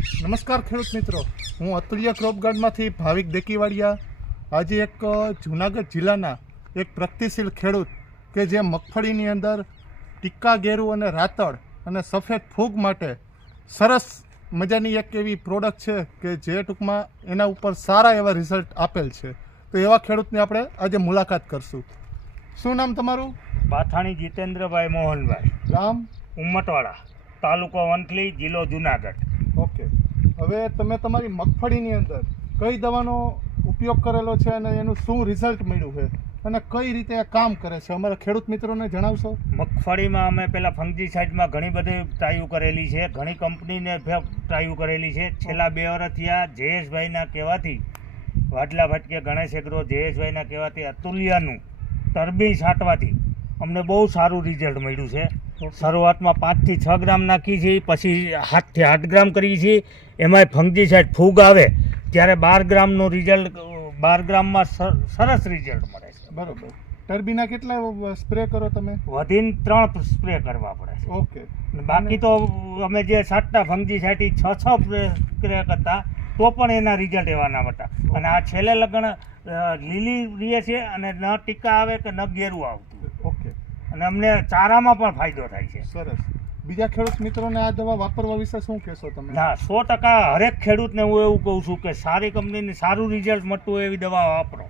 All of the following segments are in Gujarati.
નમસ્કાર ખેડૂત મિત્રો, હું અતુલ્ય ક્રોપ ગાર્ડમાંથી ભાવિક દેકીવાડિયા. આજે એક જૂનાગઢ જિલ્લાના એક પ્રગતિશીલ ખેડૂત કે જે મગફળીની અંદર ટીક્કા ગેરું અને રાતળ અને સફેદ ફૂગ માટે સરસ મજાની એક એવી પ્રોડક્ટ છે કે જે ટૂંકમાં એના ઉપર સારા એવા રિઝલ્ટ આપેલ છે. તો એવા ખેડૂતની આપણે આજે મુલાકાત કરશું. શું નામ તમારું? બાથાણી જીતેન્દ્રભાઈ મોહનભાઈ, ગામ? ઉમટવાડા, તાલુકો વંથલી, જિલ્લો જુનાગઢ. ઓકે, હવે તમે તમારી મગફળીની અંદર કઈ દવાનો ઉપયોગ કરેલો છે અને એનું શું રિઝલ્ટ મળ્યું છે અને કઈ રીતે આ કામ કરે છે અમારા ખેડૂત મિત્રોને જણાવશો? મગફળીમાં અમે પહેલાં ફંગીસાઇડમાં ઘણી બધી ટ્રાયું કરેલી છે, ઘણી કંપનીને ટ્રાયું કરેલી છે. છેલ્લા 2 વર્ષથી આ જયેશભાઈના કહેવાથી, વાડલા ભટકે ગણેશ એગ્રો જયેશભાઈના કહેવાથી અતુલ્યનું ટર્બી છાંટવાથી અમને બહુ સારું રિઝલ્ટ મળ્યું છે. શરૂઆતમાં 5 થી 6 ગ્રામ નાખી છે, પછી 7 થી 8 ગ્રામ કરી છે. એમાંય ફંગીસાઇડ ફૂગ આવે ત્યારે 12 ગ્રામનું રિઝલ્ટ, 12 ગ્રામમાં સરસ રિઝલ્ટ મળે છે. બરોબર. ટર્બીના કેટલા સ્પ્રે કરો તમે? વધીને 3 સ્પ્રે કરવા પડે છે. ઓકે. બાકી તો અમે જે છાંટતા ફંગીસાઇડ 6 સ્પ્રે કરતા તો પણ એના રિઝલ્ટ એવા ના હતા. અને આ છેલ્લે લગણ લીલી રહે છે અને ન ટીકા આવે કે ન ગેરું આવતું. ઓકે. અને અમને ચારામાં પણ ફાયદો થાય છે. સરસ. બીજા ખેડૂત મિત્રોને આ દવા વાપરવા વિશે શું કહેશો તમે? ના, 100% હરેક ખેડૂતને હું એવું કહું છું કે સારી કંપનીની સારું રિઝલ્ટ મળતું હોય એવી દવા વાપરો.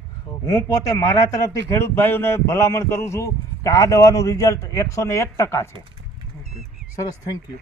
હું પોતે મારા તરફથી ખેડૂત ભાઈઓને ભલામણ કરું છું કે આ દવાનું રિઝલ્ટ 101% છે. ઓકે, સરસ. Thank you.